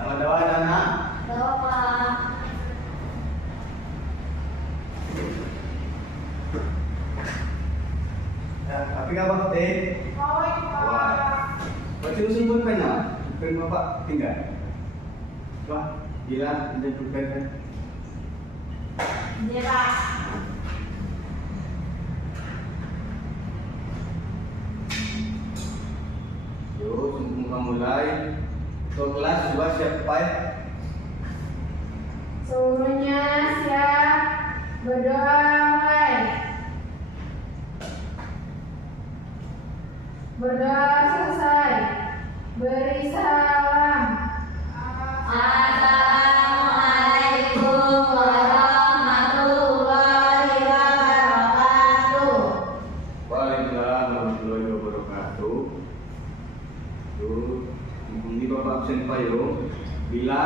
Nama dawa anak. Dawa Pak. Tapi apa deh? Kawai Pak. Baca usul kan ya? Bukan bapak tinggal. Wah, gila, dia bukan kan? Iya Pak. Yuk, sebelum mulai. Kelas 2 siapa ya? Seluruhnya siap berdoa mulai. Berdoa selesai. Beri salam. Assalamualaikum warahmatullahi wabarakatuh. Waalaikumsalam warahmatullahi wabarakatuh. Tuh, ini bapak absen Pak Yo. Bila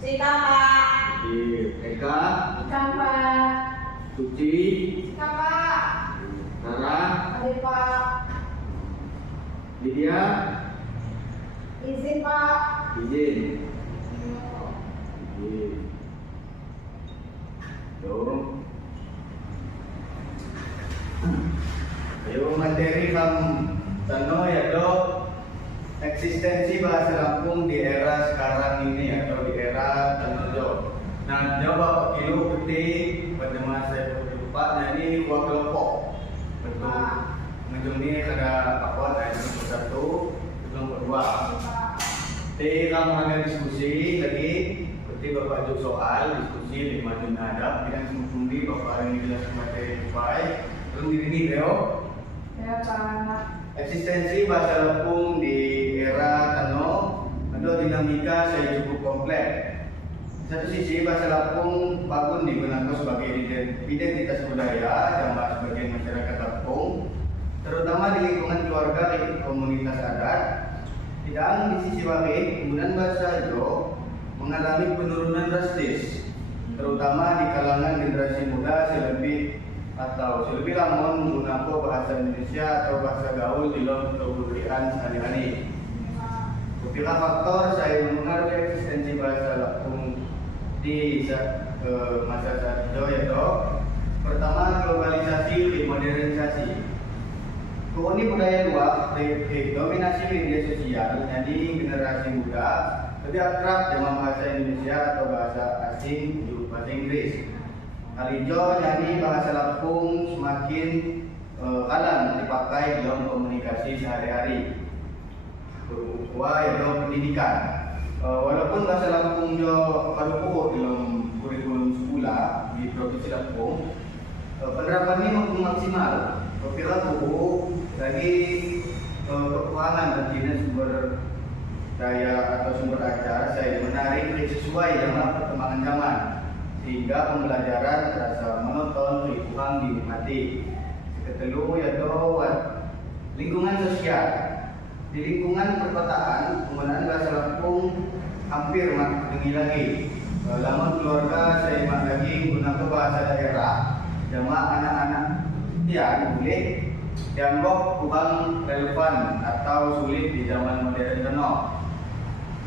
Sita Pak. di Eka, Ikan Pak. Suci, Sita Pak. Tara, Adik Pak. Lydia, Izin Pak. izin. Izin. Tuh. Ayo materi kamu tano ya dok. Eksistensi bahasa Lampung di era sekarang ini atau di era Tanojo. Nah, jawab Bapak Kilo ketik pada masa lupa ini dua kelompok. Betul. Ngejung ini ada apa? Ada kelompok satu, kelompok dua. Jadi kamu ada diskusi lagi. Ketik Bapak jawab soal diskusi di maju ada. Kita semua di Bapak hari ini jelas materi baik. Belum ini Leo. Ya Pak. Eksistensi bahasa Lampung di era Tano untuk dinamika saya cukup kompleks. Satu sisi bahasa Lampung bagus digunakan sebagai identitas budaya dan sebagai masyarakat Lampung, terutama di lingkungan keluarga dan komunitas adat. Dan di sisi lain, penggunaan bahasa Jo mengalami penurunan drastis, terutama di kalangan generasi muda selebih lama menggunakan bahasa Indonesia atau bahasa gaul di dalam kebudayaan sehari-hari. Beberapa faktor saya mengenal eksistensi bahasa Lampung di masa saat itu yaitu pertama globalisasi dan modernisasi. Ini budaya luar dominasi media sosial, jadi generasi muda lebih akrab dengan bahasa Indonesia atau bahasa asing di bahasa Inggris. Halijo jadi bahasa Lampung semakin kalang dipakai dalam komunikasi sehari-hari. Kedua itu pendidikan. Walaupun bahasa Lampung jo baru dalam kurikulum sekolah di Provinsi Lampung, penerapan ini mampu maksimal. Beberapa buku dari kekurangan dan jenis sumber daya atau sumber ajar saya menarik sesuai dengan perkembangan zaman, sehingga pembelajaran terasa monoton, kurang dinikmati. Kedua yaitu lingkungan sosial. Di lingkungan perkotaan, penggunaan bahasa Lampung hampir tinggi lagi. Lama keluarga saya lagi menggunakan bahasa daerah, jamaah anak-anak ya boleh dianggap kurang relevan atau sulit di zaman modern kuno.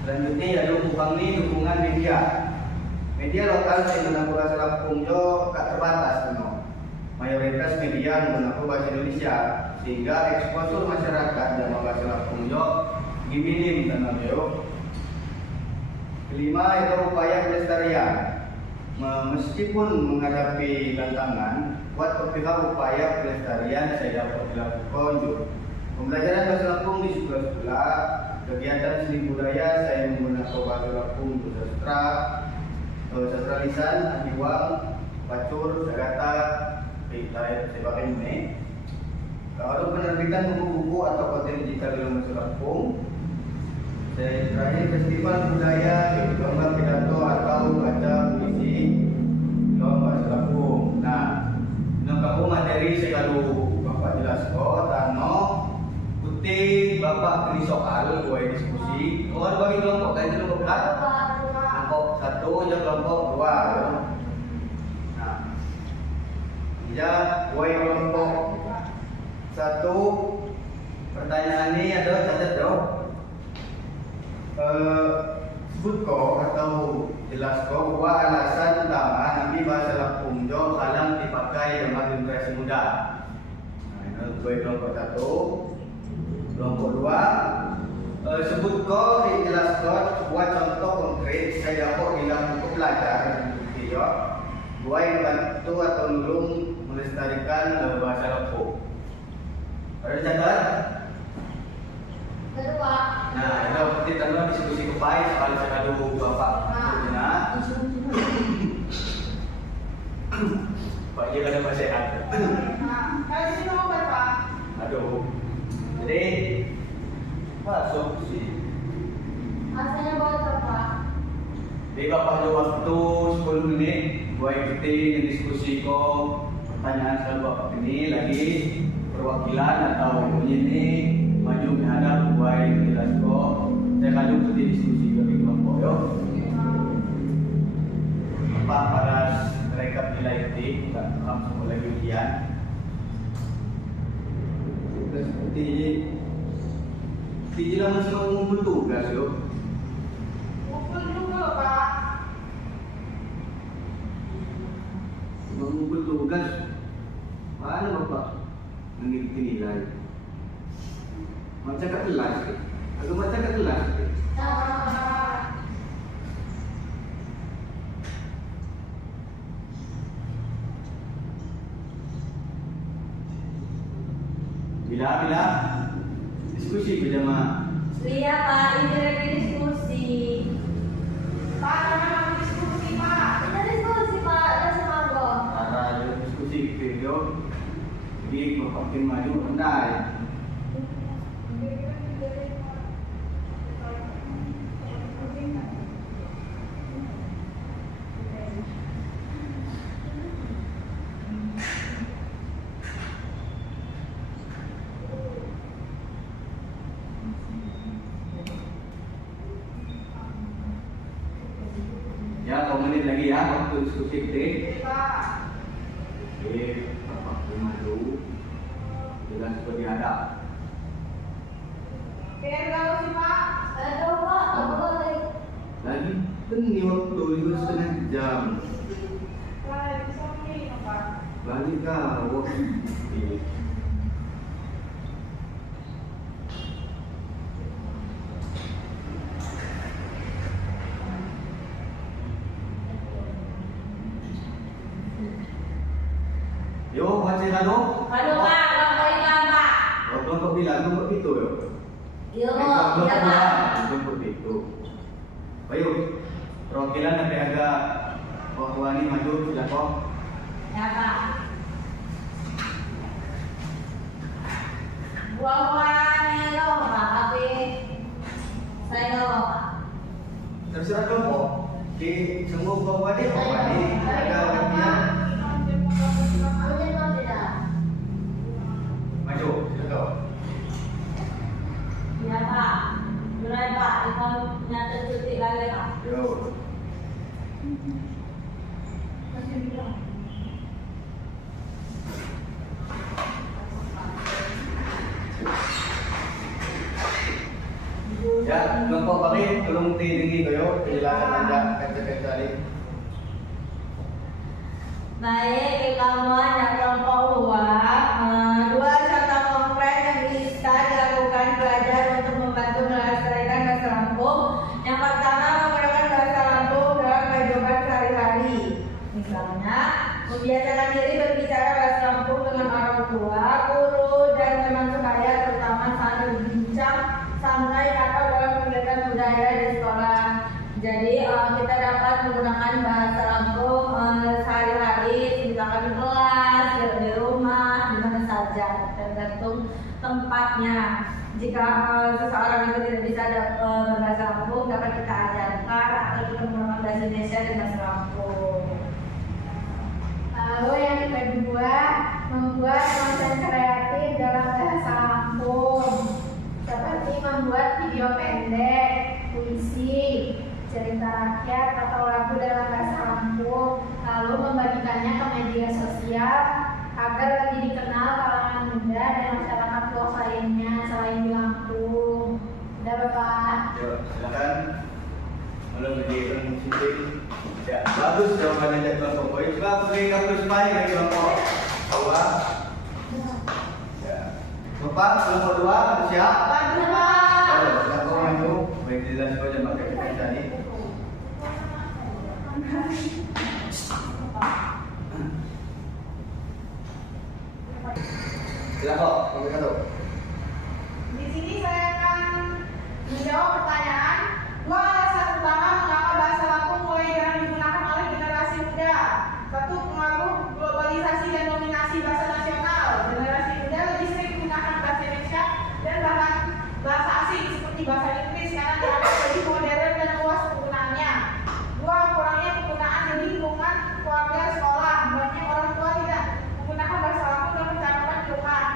Selanjutnya yaitu kurang dukungan media. Media lokal yang menggunakan bahasa Lampung jo tak terbatas penuh. Mayoritas media menggunakan bahasa Indonesia, sehingga eksposur masyarakat dalam bahasa Lampung jo minim tanam jo. Kelima itu upaya pelestarian. Meskipun menghadapi tantangan, buat ketika upaya pelestarian saya dapat dilakukan jo. Pembelajaran bahasa Lampung di sekolah-sekolah, kegiatan seni budaya saya menggunakan bahasa Lampung untuk sastra lisan, adiwang, pacur, sagata, sebagai ini. Kalau penerbitan buku-buku atau konten digital dalam bahasa Lampung, saya terakhir festival budaya, lomba pidato atau baca puisi dalam bahasa Lampung. Nah, kamu materi saya kalau bapak jelas tano putih bapak beri soal, gue diskusi. Kalau ada bagi kelompok, kan itu kelompok berapa? Kelompok satu, ya kelompok dua. Nah, ya gue kelompok satu. Pertanyaan ini ada catat dong. sebut ko atau jelas ko bahwa alasan utama Nabi bahasa Lampung jo halang dipakai dalam generasi muda. Nah, itu kelompok satu. Kelompok dua, sebut ko jelas ko buat contoh konkret saya dapat hilang buku pelajar video buat yang bantu atau nulung melestarikan bahasa Lampung. Ada catat? Kedua. Nah, itu kita tahu diskusi kepai soal sekadu bapak Jena. Pak dia kada sehat. Kalau sini mau Pak. Aduh. Jadi masuk sih. Rasanya buat apa? Jadi bapak ada waktu 10 menit buat ikutin diskusi kok pertanyaan soal bapak ini lagi perwakilan atau ini maju menghadap buat jelas kok saya akan ikuti diskusi bagi kelompok yo. Bapak pada mereka nilai itu tak langsung lagi ujian. Seperti lah masih mengumpul tugas yo. Ngumpul juga Pak. Mengumpul tugas mana bapak mengikuti nilai? Macam kat kelas ke? Atau macam kat kelas ke? Bila diskusi bersama. Iya Pak, ini lagi diskusi. Pak, memang diskusi Pak. Kita diskusi Pak, ada semanggo. Cara diskusi video, jadi makin maju rendah. Ya, 2 menit lagi ya waktu diskusi kita. Pak. Oke, bapak maju. Jelas seperti ada. Biar tahu sih Pak. Aduh Pak, apa lagi? Lagi ini waktu itu setengah jam. Lah, bisa nih Pak. Lagi kau. Yo, macam mana? Aduh Pak, kelompok ikan Pak. Oh, kelompok bilang kelompok itu yo. Iya Kelompok iya Pak. kelompok itu. Ayo, perwakilan nanti agak wani maju silakan. Ya Pak. Buang-buangnya lo Pak, tapi saya lo Pak. Terserah kelompok. Di semua bawah dia ada bagian Punya lo tidak? maju silakan. Iya Pak. Mulai Pak, ikon nyata cuti lagi Pak. Yo. Masih bilang. Ya, kelompok kami tolong tinggi kayo penjelasan anda kata-kata tadi. Baik, ilmuwan dan kelompok luar, dua contoh konkret yang bisa dilakukan belajar untuk membantu melestarikan bahasa Lampung. Yang pertama, menggunakan bahasa Lampung dalam kehidupan sehari-hari. Misalnya, membiasakan diri berbicara bahasa Lampung dengan orang tua, guru, dan teman sebaya, terutama saat berbincang santai atau dalam kegiatan budaya di sekolah. Jadi kita dapat menggunakan bahasa Lampung sehari-hari, misalkan di kelas, di rumah, di mana saja, tergantung tempatnya. Jika seseorang itu tidak bisa berbahasa Lampung, dapat kita ajarkan atau kita menggunakan bahasa Indonesia di bahasa Lampung. Lalu yang kedua, membuat konten kreatif dalam bahasa Lampung, seperti membuat video pendek, puisi, cerita rakyat atau lagu dalam bahasa Lampung, lalu membagikannya ke media sosial agar lebih dikenal kalangan muda dan masyarakat luas lainnya selain di Lampung. Udah Bapak? Yo, silakan. Kalau berdiri musik, ya bagus jawabannya dari kelompok poin. Coba beri kapus pai dari kelompok bawah. Ya. Bapak kelompok 2 siap? Bagus, Pak. Oh, kelompok maju. Baik jelas saja pakai kita tadi. Silakan, kamu kata. Di sini saya akan menjawab pertanyaan. 2 alasan utama mengapa bahasa Lampung mulai jarang digunakan oleh generasi muda. 1. Pengaruh globalisasi dan dominasi bahasa nasional. Generasi muda lebih sering menggunakan bahasa Indonesia dan bahkan bahasa asing seperti bahasa Inggris karena dianggap lebih modern dan luas penggunaannya. 2. Kurangnya penggunaan di lingkungan keluarga sekolah. Banyak orang tua tidak menggunakan bahasa Lampung dalam percakapan di rumah.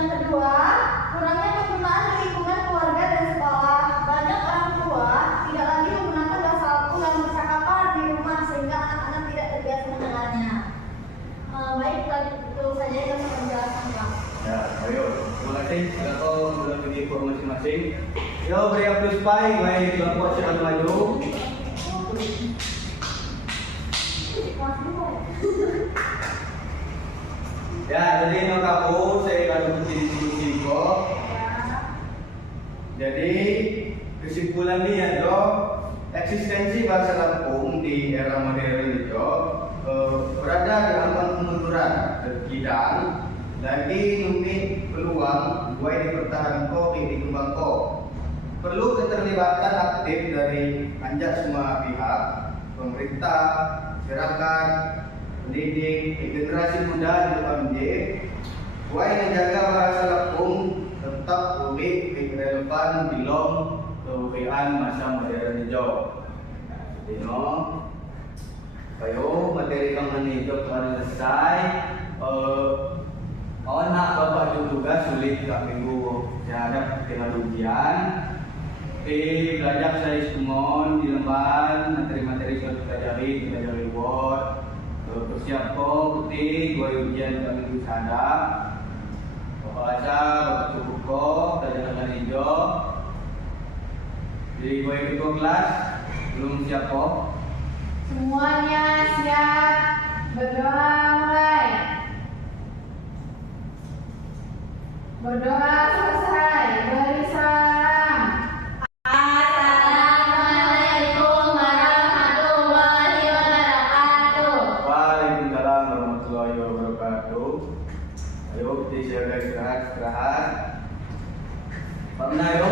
Yang kedua, kurangnya penggunaan di lingkungan keluarga dan sekolah. Banyak orang tua tidak lagi menggunakan bahasa Lampung dalam percakapan di rumah sehingga anak-anak tidak terbiasa mendengarnya. Baik, itu saja yang saya menjelaskan, Pak. Ya, ayo. Terima kasih. Silakan sudah beri info masing-masing. Yo, beri plus pai baik kelompok silakan maju. Ya, jadi untuk aku saya akan diskusi kok. Jadi kesimpulan ini adalah eksistensi bahasa Lampung di era modern itu berada di ambang kemunduran terkidang lagi numi peluang gue dipertahankan di kembang perlu keterlibatan aktif dari anjak semua pihak, pemerintah, masyarakat, pendidik, generasi muda di UMJ. Gue menjaga bahasa Lampung tetap unik, relevan, belum kemudian masa modern hijau. Jadi ayo materi kamu hijau telah selesai. Nak bapak juga sulit tak minggu terhadap dengan ujian. Belajar saya semua di lembaran materi-materi sudah pelajari word. Persiap kau putih, gue ujian kami minggu sadap. Bapak baca, bapak cukup kau, pelajaran hijau. Jadi gue ikut kelas, belum siap kau. Semuanya siap. Berdoa mulai. Berdoa selesai. Beri salam. Assalamualaikum warahmatullahi wabarakatuh. Waalaikumsalam warahmatullahi wabarakatuh. Ayo, kita siapkan istirahat. Pak Menayo.